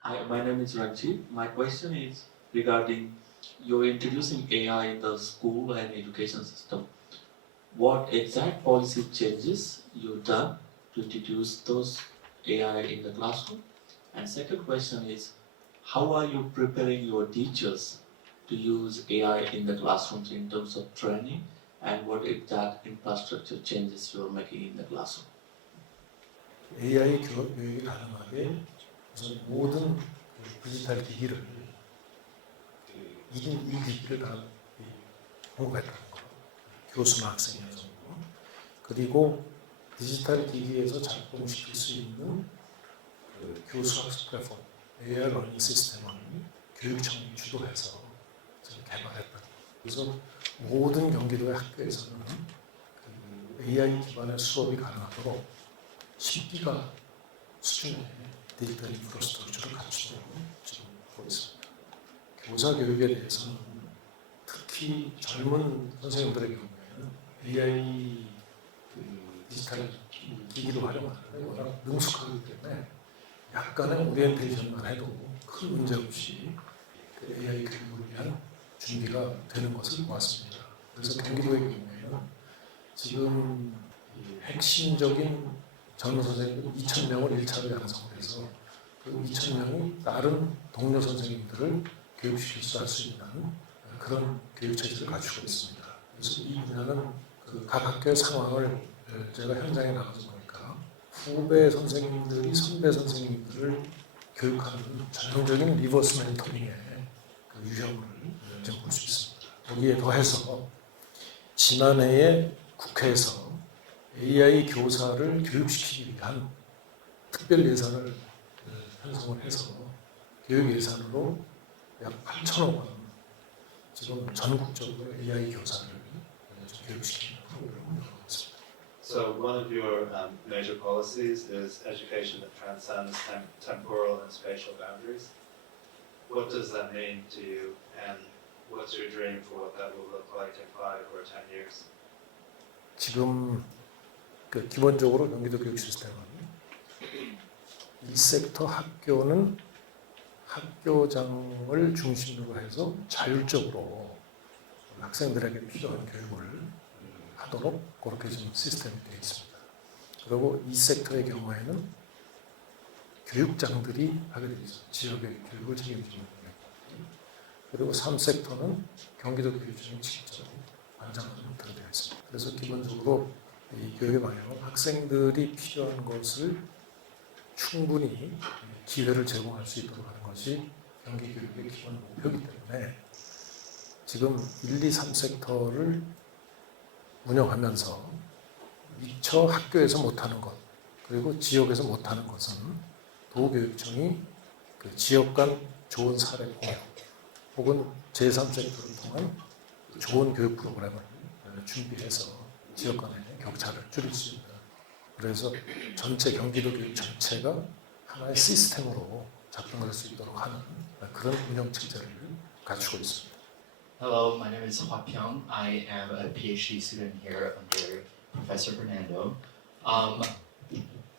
Hi, my name is Ranjit. My question is regarding you're introducing AI in the school and education system. What exact policy changes you've done to introduce those AI in the classroom? And second question is, how are you preparing your teachers to use AI in the classrooms in terms of training? And what exact infrastructure changes you're making in the classroom? AI 교육, 교육이 가능하게 모든 그 디지털 기기를 그 2인 1기기를 다 공부했다는 거. 교수나 학생이 전부. 그리고 디지털 기기에서 작동시킬 수 있는 그 교수 학습 플랫폼 AI 러닝 시스템을 교육청이 주도해서 지금 개발했다. 그래서 모든 경기도의 학교에서는 그 AI 기반의 수업이 가능하도록 10기가 수준의 디지털 인프라스트럭처를 갖추도록 지금 하고 있습니다. 교사 교육에 대해서는 특히 젊은 선생님들의 경우에는 AI 그 디지털 기기를 활용하는데 워낙 능숙하기 때문에 약간의 오리엔테이션만 해도 큰 문제 없이 그 AI 교육을 위한 준비가 되는 것을 보았습니다. 그래서 경기도의 경우에는 지금 이 핵심적인 젊은 선생님 2천 명을 1차로 양성해서 그 2천 명이 다른 동료 선생님들을 교육시킬 수 할수 있는 그런 교육 체제를 갖추고 있습니다. 그래서 이 분야는 그 각 학교의 상황을 제가 현장에 나가서 보니까 후배 선생님들이 선배 선생님들을 교육하는 전형적인 리버스 멘토링의 그 유형을 지금 볼수 있습니다. 거기에 더해서 지난해에 국회에서 AI 교사를 교육시키기 위한 특별 예산을 어, 편성을 해서 교육 예산으로 약 8천억 원 지금 전국적으로 AI 교사를 어, 교육시키는 프로그램을 운영하고 있습니다. So one of your um, major policies is education that transcends tem- temporal and spatial boundaries. What does that mean to you, and what's your dream for what that will look like in five or ten years? 지금 그 기본적으로 경기도 교육 시스템은 1섹터 학교는 학교장을 중심으로 해서 자율적으로 학생들에게 필요한 교육을 하도록 그렇게 지금 시스템이 되어 있습니다. 그리고 2섹터의 경우에는 교육장들이 하게 되어 있습니다. 지역의 교육을 교육. 그리고 3섹터는 경기도 교육청이 직접 관장하는 되어 있습니다. 그래서 기본적으로 이 교육의 방향은 학생들이 필요한 것을 충분히 기회를 제공할 수 있도록 하는 것이 경기 교육의 기본 목표이기 때문에 지금 1, 2, 3섹터를 운영하면서 미처 학교에서 못하는 것 그리고 지역에서 못하는 것은 도교육청이 그 지역 간 좋은 사례 공유 혹은 제3섹터를 통한 좋은 교육 프로그램을 준비해서 지역 간의 격차를 줄일 수 있는 그래서 전체 경기도 교육 전체가 하나의 시스템으로 작동할 수 있도록 하는 그런 운영 체제를 갖추고 있습니다. Hello, my name is Hua Pyong. I am a PhD student here under Professor Fernando. Um,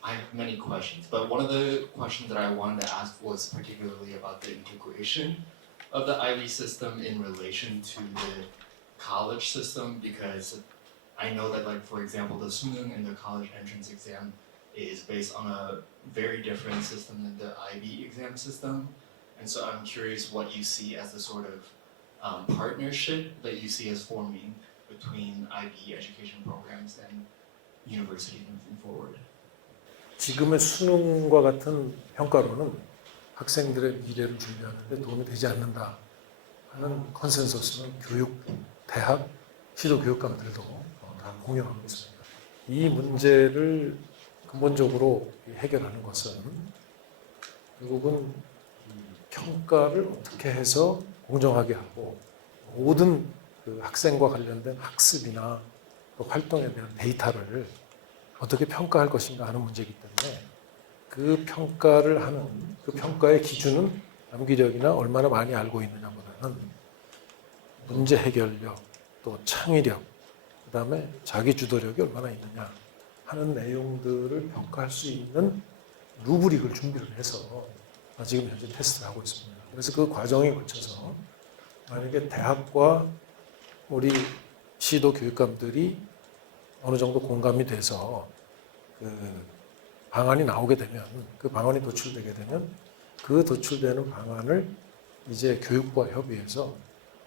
I have many questions, but one of the questions that I wanted to ask was particularly about the integration of the IB system in relation to the college system because I know that like for example the Sungung and the college entrance exam is based on a very different system than the IB exam system. And so I'm curious what you see as the sort of um, partnership that you see as forming between IB education programs and universities moving forward. 지금의 수능과 같은 평가로는 학생들의 미래를 준비하는 데 도움이 되지 않는다 하는 컨센서스는 교육, 대학, 시도 교육감들도 어, 다 공유하고 있습니다. 이 문제를 근본적으로 해결하는 것은 결국은 이 평가를 어떻게 해서 공정하게 하고 모든 그 학생과 관련된 학습이나 또 활동에 대한 데이터를 어떻게 평가할 것인가 하는 문제이기 때문에 그 평가를 하는 그 평가의 기준은 암기력이나 얼마나 많이 알고 있느냐보다는 문제 해결력 또 창의력 그 다음에 자기 주도력이 얼마나 있느냐 하는 내용들을 평가할 수 있는 루브릭을 준비를 해서 지금 현재 테스트를 하고 있습니다. 그래서 그 과정에 거쳐서 만약에 대학과 우리 시도 교육감들이 어느 정도 공감이 돼서 그 방안이 나오게 되면 그 방안이 도출되게 되면 그 도출되는 방안을 이제 교육부와 협의해서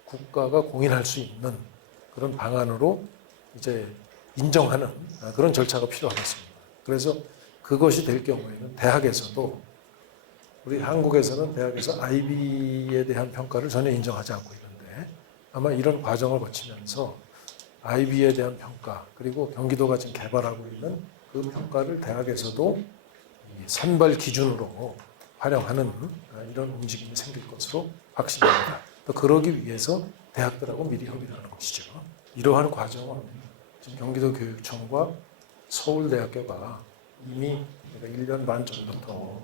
국가가 공인할 수 있는 그런 방안으로 이제 인정하는 아, 그런 절차가 필요하겠습니다. 그래서 그것이 될 경우에는 대학에서도 우리 한국에서는 대학에서 IB에 대한 평가를 전혀 인정하지 않고 있는데 아마 이런 과정을 거치면서 IB에 대한 평가 그리고 경기도가 지금 개발하고 있는 그 평가를 대학에서도 이 선발 기준으로 활용하는 아, 이런 움직임이 생길 것으로 확신합니다. 또 그러기 위해서 대학들하고 미리 협의를 하는 것이죠. 이러한 과정은 지금 경기도 교육청과 서울대학교가 이미 1년 반 전부터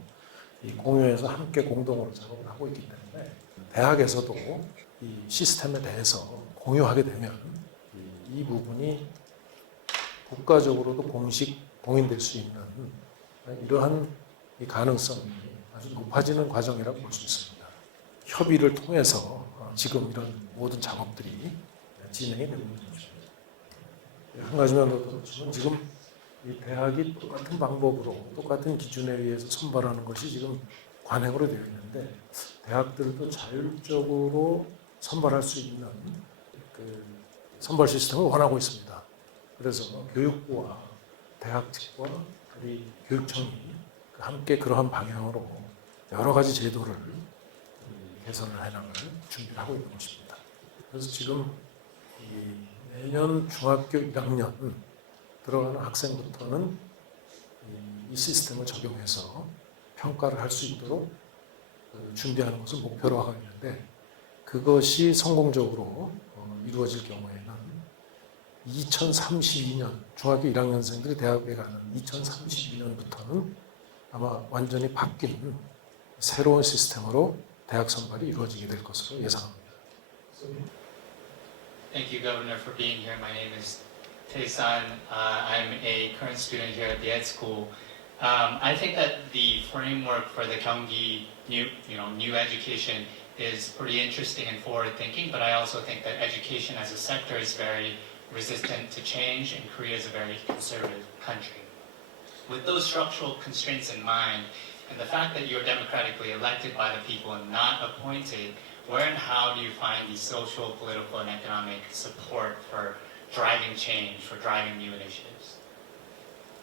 이 공유해서 함께 공동으로 작업을 하고 있기 때문에 대학에서도 이 시스템에 대해서 공유하게 되면 이, 이 부분이 국가적으로도 공식 공인될 수 있는 이러한 이 가능성이 아주 높아지는 과정이라고 볼 수 있습니다. 협의를 통해서 어, 지금 이런 모든 작업들이 진행이 되고 있는 것입니다. 한 가지만 더 지금 이 대학이 똑같은 방법으로 똑같은 기준에 의해서 선발하는 것이 지금 관행으로 되어 있는데 대학들도 자율적으로 선발할 수 있는 그 선발 시스템을 원하고 있습니다. 그래서 교육부와 대학 측과 우리 교육청이 함께 그러한 방향으로 여러 가지 제도를 개선을 해나갈 준비를 하고 있는 것입니다. 그래서 지금 이 내년 중학교 1학년 들어가는 학생부터는 이- 이 시스템을 적용해서 평가를 할 수 있도록 그 준비하는 것을 목표로 하고 있는데 그것이 성공적으로 어, 이루어질 경우에는 2032년 중학교 1학년생들이 대학에 가는 2032년부터는 아마 완전히 바뀐 새로운 시스템으로 대학 선발이 이루어지게 될 것으로 예상합니다. Thank you, Governor, for being here. My name is Tae-san. Uh, I'm a current student here at the Ed School. Um, I think that the framework for the Gyeonggi new, you know, new education is pretty interesting and forward-thinking, but I also think that education as a sector is very resistant to change, and Korea is a very conservative country. With those structural constraints in mind, and the fact that you're democratically elected by the people and not appointed, where and how do you find the social, political, and economic support for driving change, for driving new initiatives?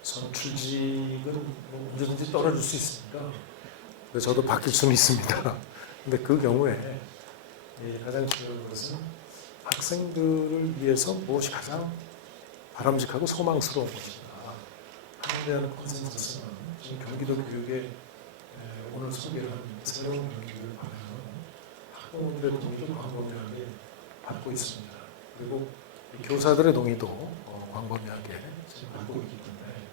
선출직은 뭐 언제든지 떨어질 수 있습니다. 근데 저도 바뀔 수는 있습니다. 근데 그 경우에 이 가장 중요한 것은 학생들을 위해서 무엇이 가장 바람직하고 소망스러운 것인가 하는 대한 컨센서스는 지금 경기도 교육의 에, 오늘 소개를 한 새로운 경기를 보면 학부모들의 동의도 광범위하게 받고 있습니다. 그리고 이 교사들의 동의도 어, 광범위하게 받고 있기 때문에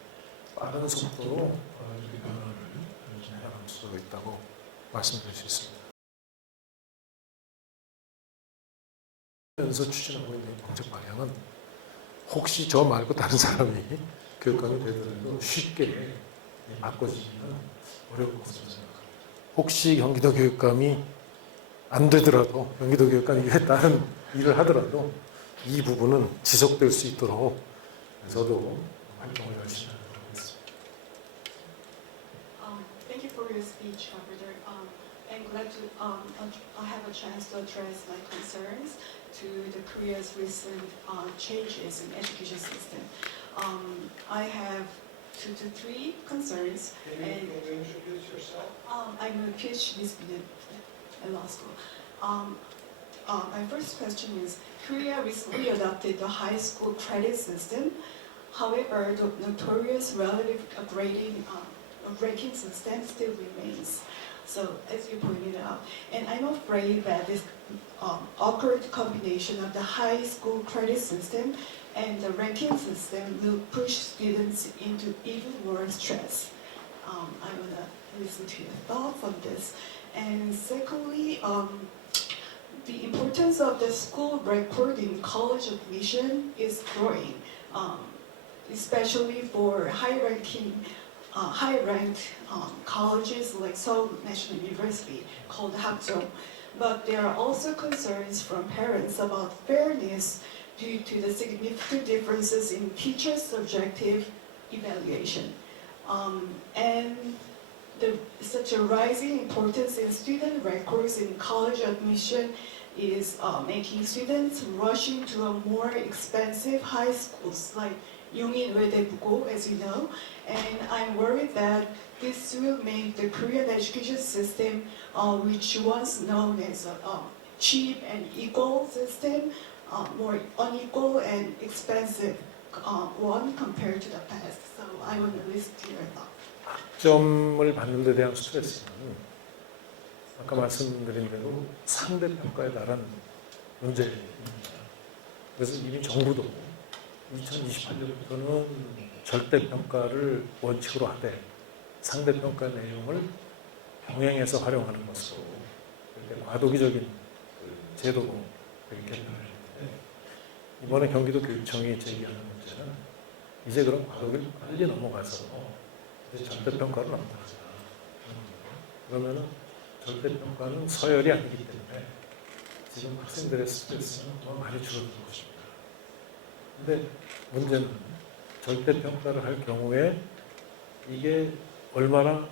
빠른 속도로 어, 이렇게 변화를 진행할 수가 있다고 말씀드릴 수 있습니다. 면서 추진하고 있는 정책 방향은 혹시 저 말고 다른 사람이 교육감이 되더라도 쉽게 바꿔지기는 어려울 것으로 생각합니다. 혹시 경기도 교육감이 안 되더라도 경기도 교육감이 왜 다른 일을 하더라도 이 부분은 지속될 수 있도록 저도 활동을 열심히 하도록 하겠습니다. Um, thank you for your speech, Governor. Um, I'm glad to um, I have a chance to address my concerns to the Korea's recent uh, changes in education system. Um, I have two to three concerns. Can And introduce yourself? um, I'm a PhD student at law school. Um, uh, my first question is, Korea recently adopted the high school credit system. However, the notorious relative grading um, ranking system still remains. So, as you pointed out, and I'm afraid that this um, awkward combination of the high school credit system and the ranking system will push students into even more stress. Um, I want to listen to your thoughts on this. And secondly, um, the importance of the school record in college admission is growing, um, especially for high-ranking, uh, high-ranked um, colleges like Seoul National University called Hakjong. But there are also concerns from parents about fairness due to the significant differences in teachers' subjective evaluation. Um, and the, such a rising importance in student records in college admission is uh, making students rushing to a more expensive high schools like Yungin Uedaebugo, as you know, and I'm worried that this will make the Korean education system, uh, which once known as a um, cheap and equal system, uh, more unequal and expensive uh, one compared to the past. So I want to list your thoughts. 학점을 받는 데 대한 스트레스는 아까 말씀드린 대로 상대평가에 따른 문제입니다. 그래서 이미 정부도 2028년부터는 절대평가를 원칙으로 하되 상대평가 내용을 병행해서 활용하는 것으로 과도기적인 그 제도로 했는데 이번에 경기도 교육청이 제기하는 문제는 이제 그런 과도기를 빨리 넘어가서 이제 절대평가를 넘어가자. 그러면은 절대평가는 서열이 아니기 때문에 지금 학생들의 스트레스는 더 많이 줄어들 것입니다. 근데 문제는 절대 평가를 할 경우에 이게 얼마나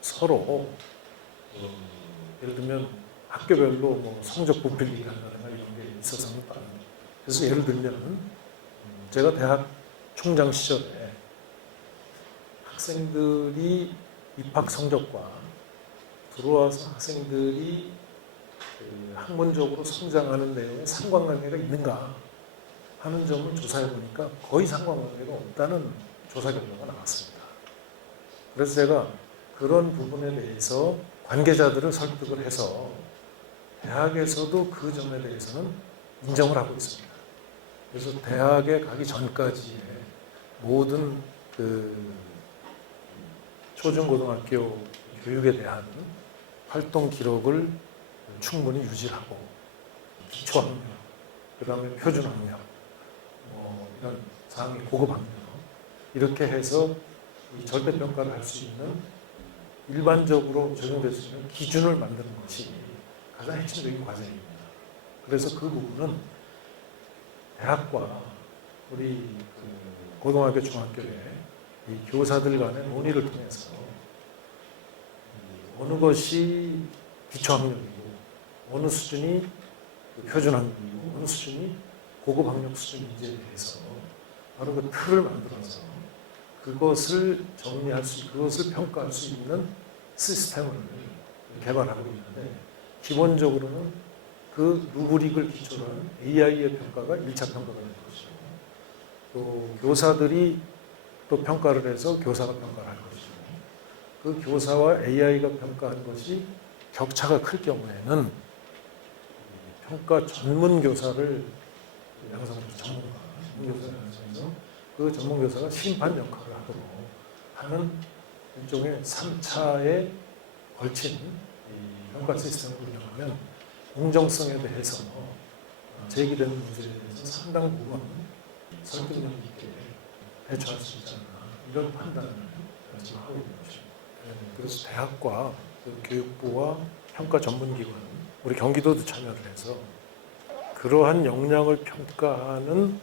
서로 음, 예를 들면 학교별로 뭐 성적 부필리가 한다든가 이런 게 있어서는 안 돼요. 그래서 예를 들면 음, 제가 대학 총장 시절에 학생들이 입학 성적과 들어와서 학생들이 그 학문적으로 성장하는 내용에 상관관계가 있는가 하는 점을 조사해 보니까 거의 상관관계가 없다는 조사 결과가 나왔습니다. 그래서 제가 그런 부분에 대해서 관계자들을 설득을 해서 대학에서도 그 점에 대해서는 인정을 하고 있습니다. 그래서 대학에 가기 전까지의 모든 그 초중고등학교 교육에 대한 활동 기록을 충분히 유지하고 기초 학력, 그 다음에 표준 학력, 뭐 이런 상위 고급학력 이렇게 해서 이 절대평가를 할 수 있는 일반적으로 적용될 수 있는 기준을 만드는 것이 가장 핵심적인 과제입니다. 그래서 그 부분은 대학과 우리 그 고등학교, 중학교의 이 교사들 간의 논의를 통해서 이 어느 것이 기초학력이고 어느 수준이 그 표준학력이고 어느 수준이 고급학력 수준인지에 대해서 바로 그 틀을 만들어서 그것을 정리할 수, 그것을 평가할 수 있는 시스템을 개발하고 있는데 기본적으로는 그 루브릭을 기초로 한 AI의 평가가 1차 평가가 되는 것이고 또 교사들이 또 평가를 해서 교사가 평가를 할 것이고 그 교사와 AI가 평가한 것이 격차가 클 경우에는 이 평가 전문 교사를 양성해서 전문가, 양성해서 그 전문 교사가 심판 역할을 하도록 하는 일종의 3차에 걸친 이 평가 시스템을 운영하면 공정성에 대해서 제기되는 문제에 대해서 상당 부분 설득력 있게 대처할 수 있지 않나 이런 판단을 지금 하고 있는 것입니다. 네, 그래서 대학과 그 교육부와 평가 전문기관 우리 경기도도 참여를 해서 그러한 역량을 평가하는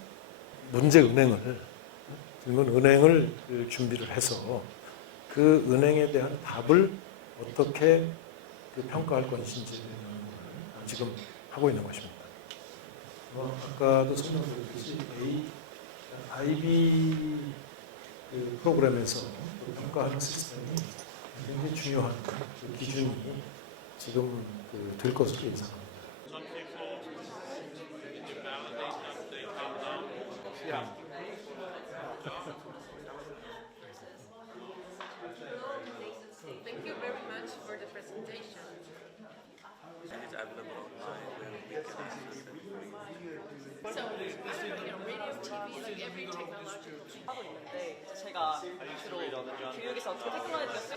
문제 은행을 질문 은행을 준비를 해서 그 은행에 대한 답을 어떻게 그 평가할 연구를 지금 하고 있는 것입니다. 어, 아까도 설명드렸듯이 IB 그 프로그램에서 그 평가하는 시스템이 굉장히 중요한 그 기준이 지금 그 될 것으로 예상합니다. Thank you very much for the presentation. So, I don't know, you know, radio, TV, like every technological 하고 있는데 이제 제가 주로 교육에서 어떻게 테크놀로지가 쓰